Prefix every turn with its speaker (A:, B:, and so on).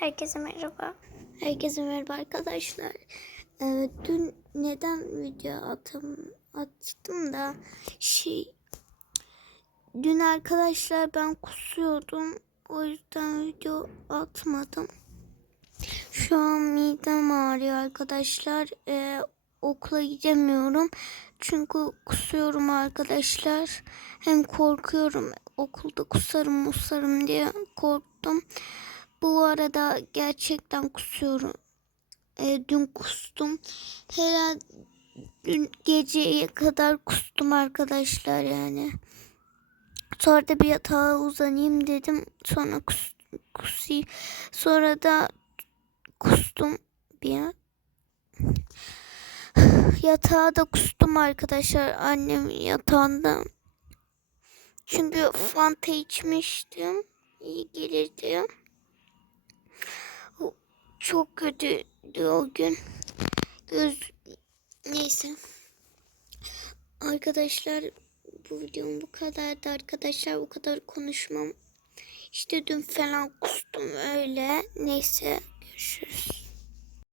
A: Herkese merhaba. Herkese merhaba arkadaşlar. Ee, dün neden video atım, attım da şey dün arkadaşlar ben kusuyordum. O yüzden video atmadım. Şu an midem ağrıyor arkadaşlar. Ee, okula gidemiyorum. Çünkü kusuyorum arkadaşlar. Hem korkuyorum okulda kusarım musarım diye korktum. Bu arada gerçekten kusuyorum. Ee, dün kustum. Herhalde dün geceye kadar kustum arkadaşlar yani. Sonra da bir yatağa uzanayım dedim. Sonra kus, kusayım. Sonra da kustum bir an. Yatağa da kustum arkadaşlar annem yatağında. Çünkü fanta içmiştim. İyi gelirdi. Çok kötüydü o gün. Göz... Neyse. Arkadaşlar bu videom bu kadardı arkadaşlar. Bu kadar konuşmam. İşte dün falan kustum öyle. Neyse görüşürüz.